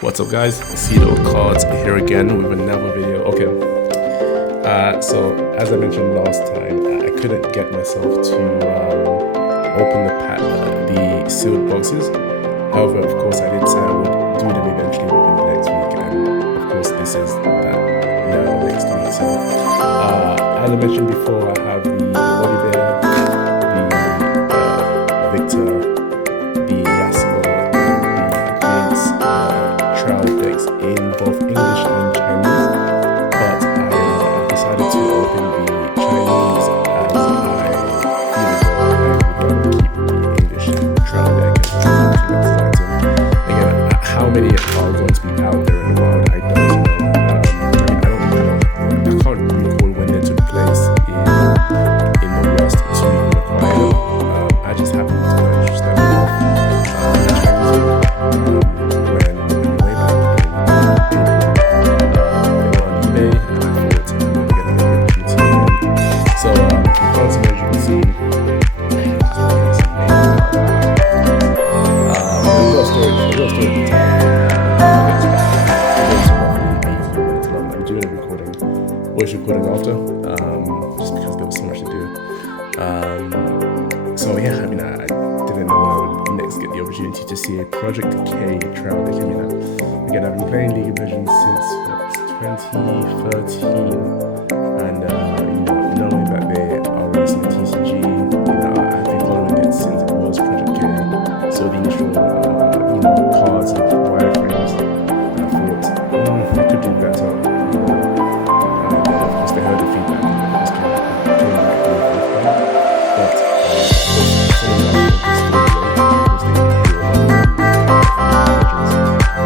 What's up guys, CeeDo Cards here again with another video. Okay, so as I mentioned last time, I couldn't get myself to open the sealed boxes. However, of course, I did say I would do them eventually within the next week, and of course this is that now next week. So as I mentioned before, I have the Volibear, the Viktor, the Yasuo, and the Jinx decks in both English and Chinese, but I decided to open the Chinese as I feel as though I would rather keep the English trial deck and choose item. Again, how many are going to be out there in the world, I don't know. I can't recall when they took place in the West to even acquire them. I just happened to purchase them off the Chinese when way back. Recording after, just because there was so much to do. So yeah, I mean, I didn't know I would next get the opportunity to see a Project K trial deck. I mean, again, I've been playing League of Legends since 2013, and knowing that they are releasing a TCG, I've been following it since it was Project K. So the initial, cards of wireframes, and I thought, they could do better. They heard the feedback and just came back with Riftbound. But so that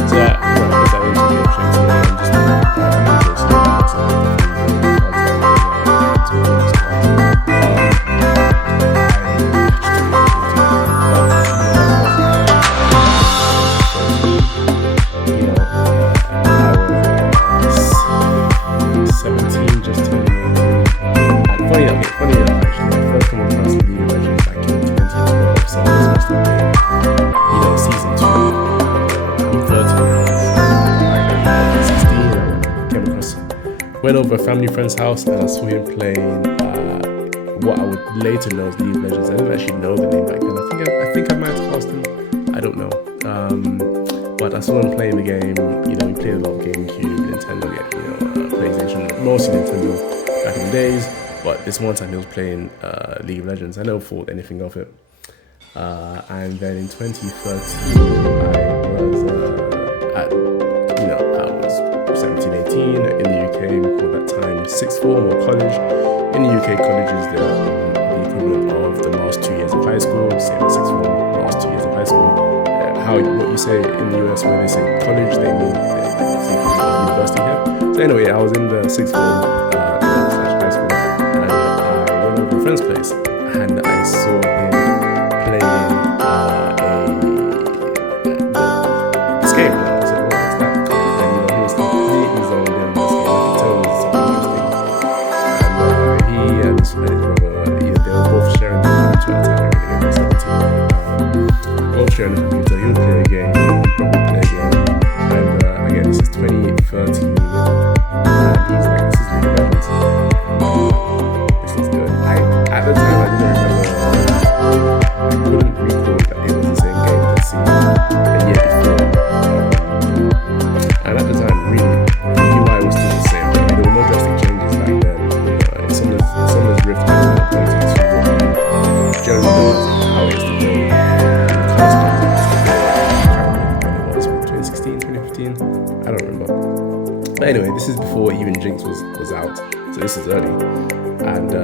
was that into the opportunity and just went over a family friend's house and I saw him playing what I would later know as League of Legends. I didn't actually know the name back then. I think I might have asked him. I don't know. But I saw him playing the game. He played a lot of GameCube, Nintendo, PlayStation, mostly Nintendo back in the days. But this one time he was playing League of Legends. I never thought anything of it. And then in 2013, I was 17, 18 in the UK. We called that time sixth form or college. In the UK, college is the equivalent of the last 2 years of high school. Same as sixth form, last 2 years of high school. What you say in the US when they say college, they mean it's the equivalent of university here. So anyway, I was in the sixth form / high school, and I went over to a friend's place, and I saw him playing this game. Sharing the computer, he would play a game, he would probably play a game, and again, this is 2013, and he's like, this is League of Legends, this is good. At the time, I didn't remember, I couldn't recall that it was the same game I'd seen a year before, and at the time, really, the UI was still the same. There were no drastic changes back then. Some of those Riftbound updated to what you generally know as how it is today. I don't remember. But anyway, this is before even Jinx was out, so this is early. And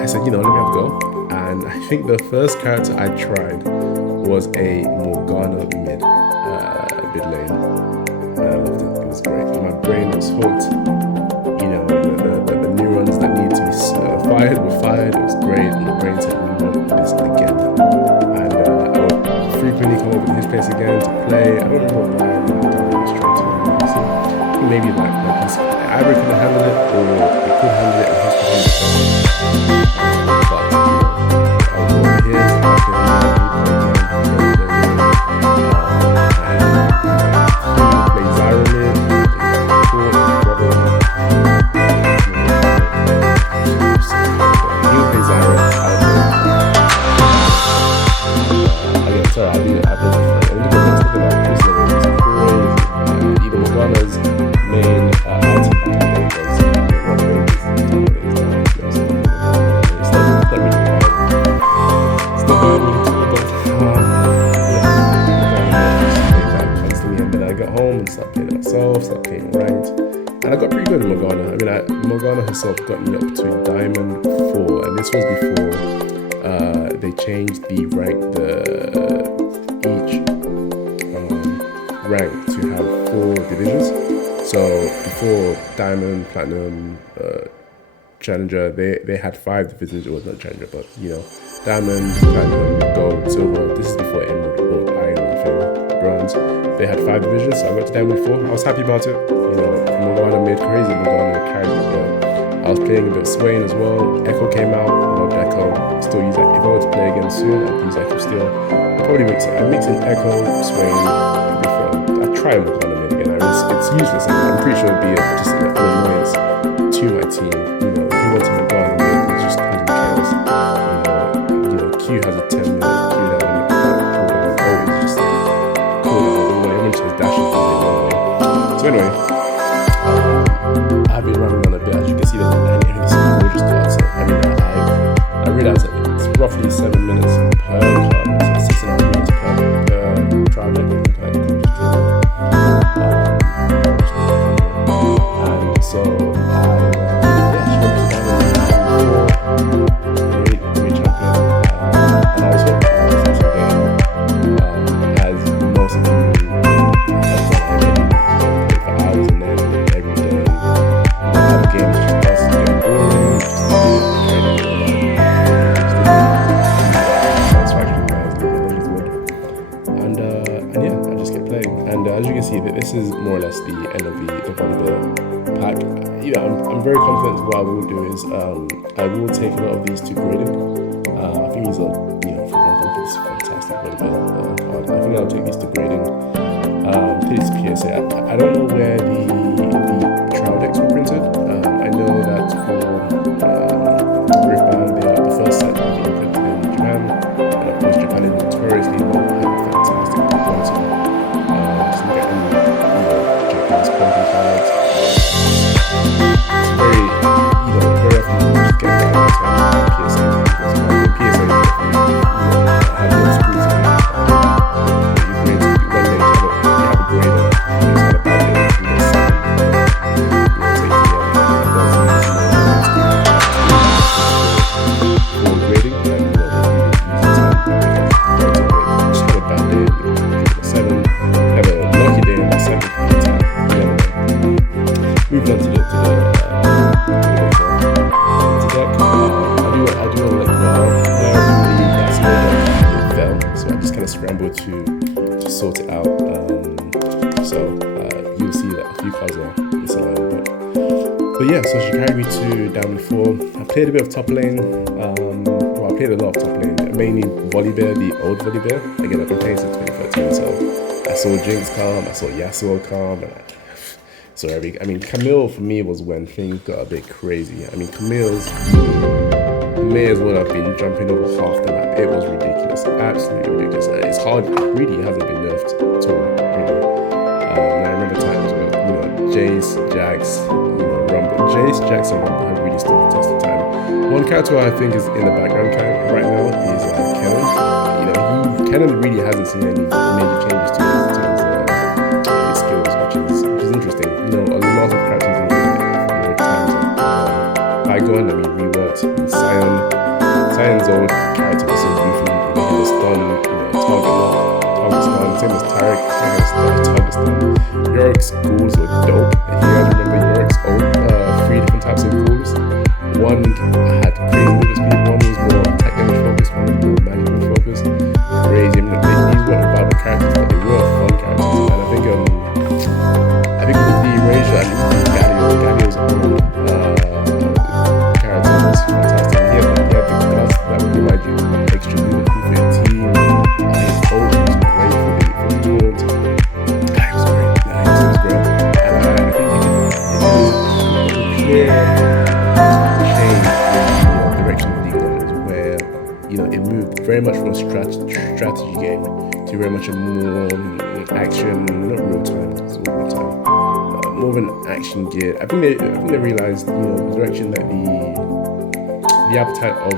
I said, let me have a go. And I think the first character I tried was a Morgana mid lane. And I loved it. It was great. My brain was hooked. The neurons that needed to be fired were fired. It was great. And my brain said, we want this again. And I would frequently come over to his place again to play. I don't remember why. Maybe like he's either could have handled it or he could handle it and he's behind the but I was over here, I at home and started playing it myself, started playing ranked. And I got pretty good at Morgana. I mean, Morgana herself got me up to Diamond 4, and this was before they changed the rank, each rank to have 4 divisions. So before Diamond, Platinum, Challenger, they had 5 divisions. It was not Challenger, but you know, Diamond, Platinum, Gold, Silver. This is before Emerald, Gold, Iron, Bronze. They had 5 divisions, so I got to Diamond 4. I was happy about it. You know, Morgana made crazy. Morgana carried me there. I was playing a bit of Swain as well. Echo came out. I loved Echo. Still use that. If I were to play again soon, I'd use Echo still. I'd probably mix in Echo, Swain, I'd try Morgana mid again. I mean, it's useless. I'm pretty sure it'd be just an annoyance to my team. You know, if you want to Morgana mid, it's just causing chaos. You know, Q has a 10-minute cooldown. Always just cooldown. Everyone just dashes all day long. So anyway, I've been running on a bit. As you can see, everything's so gorgeous cards. So, I mean, I realized that it's roughly 7 minutes per card, so 6.5 minutes per trial deck. And so she went to great champion. And I was hoping as most of you have done for hours and then every day. Have games just passes getting boring, and yeah, I just kept playing. And as you can see, that this is more or less the end of the Volibear pack. You know, I'm very confident what I will do is I will take a lot of these to grading. I think these are, you know, for example, this is fantastic Volibear card. I think I'll take these to grading. Take this to PSA. I don't know where the trial decks were printed. I know that for Riftbound, the first set being printed in Japan, and of course Japan is notoriously known for having fantastic quality. Just look at any, Japanese quality cards. It's very, very often you just get that PSA. PSA, have no screws in it. You grade to be one day, you have a grader, you just had a bad day, you get seven. Moving on to the deck. I do want to let you know that's where it fell, so I just kind of scrambled to sort it out. So you'll see that a few cards are misaligned, but yeah. So she carried me to Diamond 4. I played a bit of top lane. Well, I played a lot of top lane, mainly Volibear, the old Volibear. Again, I've been playing since 2013, so I saw Jinx come, I saw Yasuo come, and I mean, Camille for me was when things got a bit crazy. I mean, Camille's may as well have been jumping over half the map. It was ridiculous, absolutely ridiculous. It's hard, it really hasn't been nerfed at all, really. And I remember times where, Jace, Jax, Rumble. Jace, Jax, and Rumble have really stood the test of time. One character I think is in the background right now is Kennen. Kennen really hasn't seen any major changes to his skills, which is interesting. A lot of characters in times bygone, reworked. Sion's old character was so goofy. He had a stun, target lock, target stun. Same as Tarek had target stun. Yorick's ghouls were dope. If you guys remember Yorick's old 3 different types of ghouls. One had crazy movement speed, one was more attack damage focused, one was more magic focused. Crazy. These weren't viable characters, but they were fun characters. And I think with the erasure and Galio's own character was fantastic. He had the dust that would provide you extra movement for your team. His ult was great for the taunt. It was great. It was great. And I think it was a clear change in the direction of League of Legends, where it moved very much from a strategy game to very much a more action, not real time, it's all real time. More of an action gear. I think they realized, the direction that the appetite of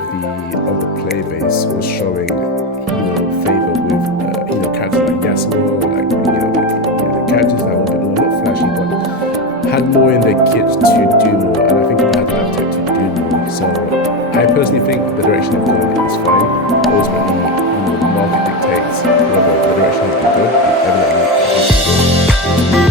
the player base was showing, favor with, characters like Yasuo, like, the characters had more in their kit to do more, and I think it had lab tech to do more. So I personally think the direction they've gone is fine. Ultimately, the market dictates whether the direction has been good, and evidently it has been good.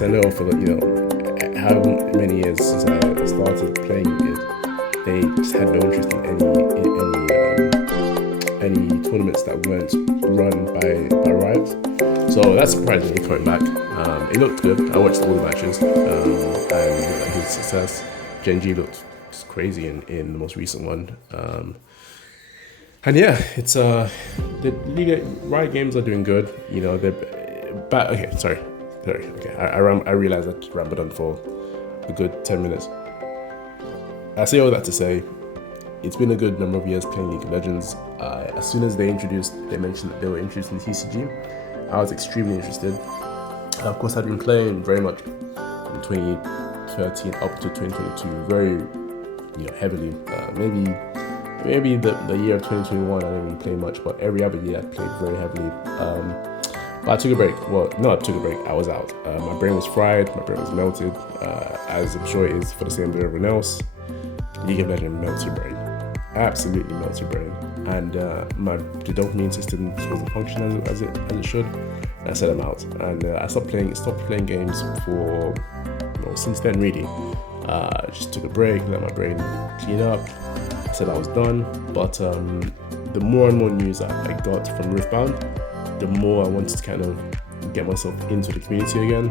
I know for how many years since I started playing it, they just had no interest in any tournaments that weren't run by Riot. So that's surprising me coming back. It looked good. I watched all the matches, and it looked like his success. Gen G looked just crazy in the most recent one. And yeah, it's the Riot games are doing good. Okay, I realized I just rambled on for a good 10 minutes. I say all that to say, it's been a good number of years playing League of Legends. As soon as they mentioned that they were introducing TCG, I was extremely interested. Of course, I'd been playing very much from 2013 up to 2022, very heavily. Maybe the year of 2021 I didn't really play much, but every other year I played very heavily. But I took a break. Well, no, I took a break. I was out. My brain was fried. My brain was melted, as I'm sure it is for the same with everyone else. League of Legends melts your brain. Absolutely melts your brain. And the dopamine system wasn't functioning as it should. And I said I'm out. And I stopped playing games for since then really. Just took a break, let my brain clean up. I said I was done. But the more and more news I got from Riftbound, the more I wanted to kind of get myself into the community again.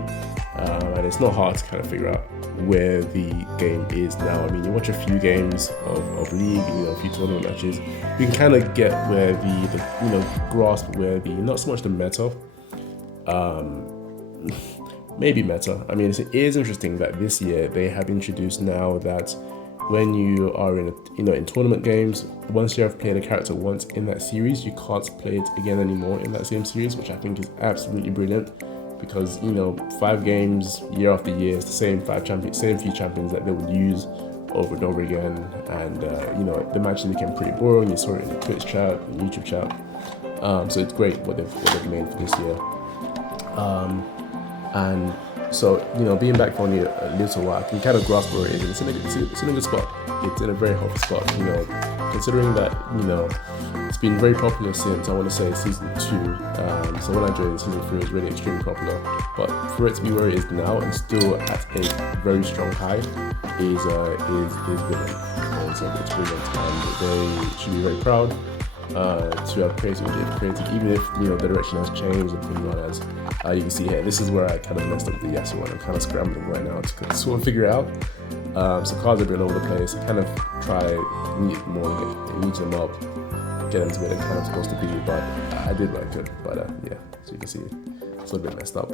And it's not hard to kind of figure out where the game is now. I mean, you watch a few games of League, a few tournament matches, you can kind of get where the grasp where not so much the meta, maybe meta. I mean, it is interesting that this year they have introduced now that when you are in tournament games, once you have played a character once in that series, you can't play it again anymore in that same series, which I think is absolutely brilliant. Because 5 games year after year, it's the same few champions that they would use over and over again, and the matches became pretty boring. You saw it in the Twitch chat, and YouTube chat. So it's great what they've made for this year. And so being back for only a little while, I can kind of grasp where it is. It's in a good spot. It's in a very healthy spot. Considering that it's been very popular since I want to say season 2. So when I joined, season 3 was really extremely popular. But for it to be where it is now and still at a very strong high is brilliant. And so it's brilliant, and they should be very proud to have created what they've created, even if the direction has changed and things like that. You can see here, this is where I kind of messed up the Yasuo one. I'm kind of scrambling right now to sort of figure it out. So cards have been all over the place. I kind of try neat them up, get them to where they're kind of supposed to be, but I did what I could. But yeah, so you can see it's a little bit messed up.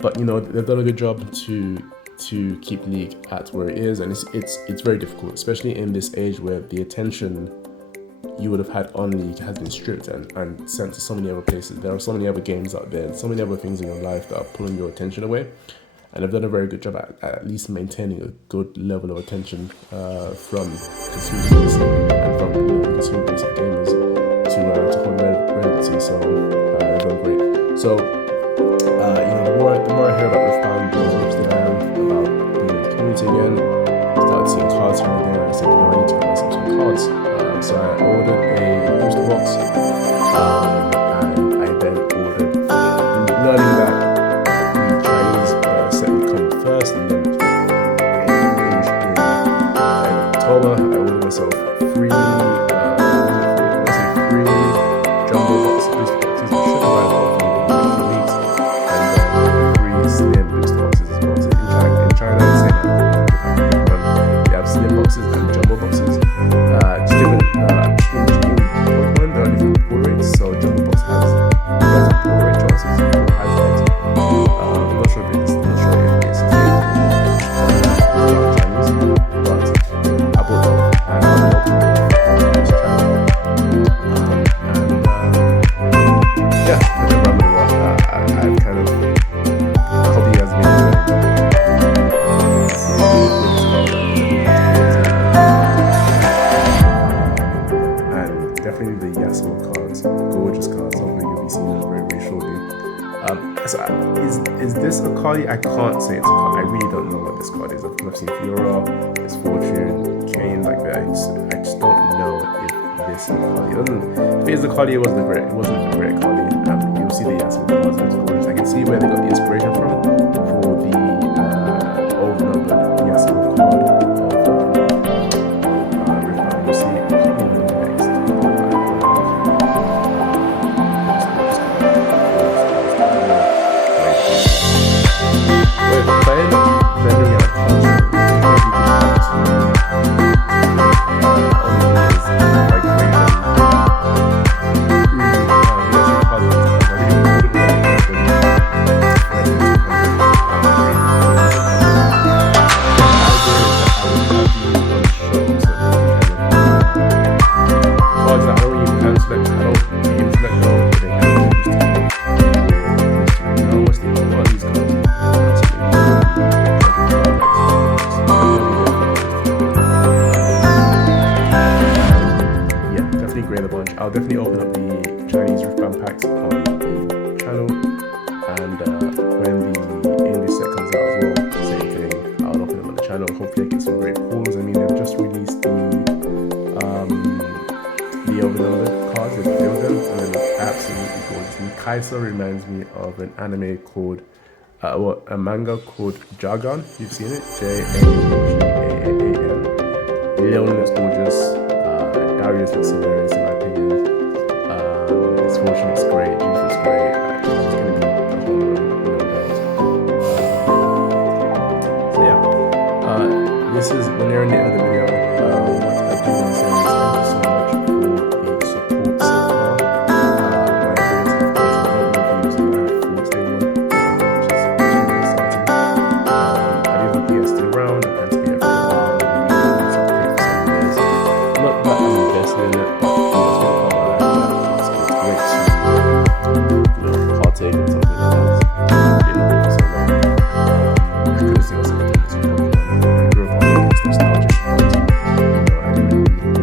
But they've done a good job to keep League at where it is, and it's very difficult, especially in this age where the attention you would have had on League has been stripped and sent to so many other places. There are so many other games out there, so many other things in your life that are pulling your attention away. And they've done a very good job at least maintaining a good level of attention from consumers and from the consumer base of gamers to hold relevancy. So they've done great. So the more I hear about Riftbound, the more interested I am about being in the community again. Started seeing cards here and there. I said, I need to get myself some cards. So I ordered a booster box, and I then ordered, learning that the Chinese set would come first, and then in October I ordered myself three jumbo box booster boxes. I should have arrived for weeks, and then 3 slim booster boxes as well. So in China, they have slim boxes and jumbo boxes. It's different. In Pokemon, there are Carly? I can't say it's a Carly. I really don't know what this card is. I've seen Fiora, Misfortune, Kane, like that. I just don't know if this is a Carly. If it is a Carly, it wasn't a great Carly. You'll see the Yasuo cards. I can see where they got the inspiration from for the overnumbered Yasuo card of Riftbound. You'll see next. I'll definitely open up the Chinese Riftbound packs on the channel, and when the English set comes out as well, same thing, I'll open them on the channel. Hopefully I get some great pulls. I mean, they've just released the overnumbered cards, they've filled them, and they look absolutely gorgeous. And Kai'Sa reminds me of an anime called, a manga called Jargon. You've seen it? Jagaan. Leon looks gorgeous. Darius looks hilarious in my opinion. Misfortune looks great. Jinx looks great. It's going to be a home run, no doubt. So yeah, this is when they're in the end of the video. What I do want to say is thank you so much for the support so far. My friends have placed a lot more views than I thought they would, which is extremely exciting. I do hope you guys stay around and to be here for a while. Not that I'm invested in it, but it's been part of my life. It's great to, partake in something like that. Been away for so long. I couldn't see myself doing this before. I grew up on it's nostalgic. I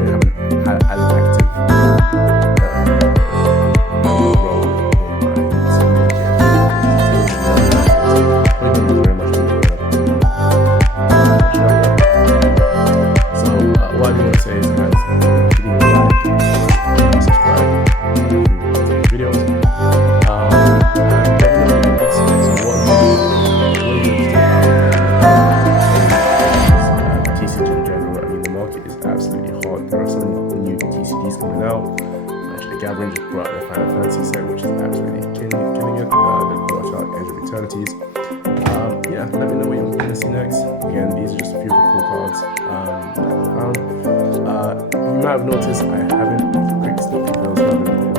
haven't had as active role in my senior year. Very much so what I do want to say is, guys, subscribe to the videos, and let me know what's next. What TCG in general. I mean, the market is absolutely hot. There are some new TCGs coming out. Actually, the Gathering just brought out their Final Fantasy set, which is absolutely killing it. They brought out Edge of Eternities. Yeah, let me know what you're going to see next. Again, these are just a few of the cool cards that I found. You might have noticed I haven't quick sneak videos.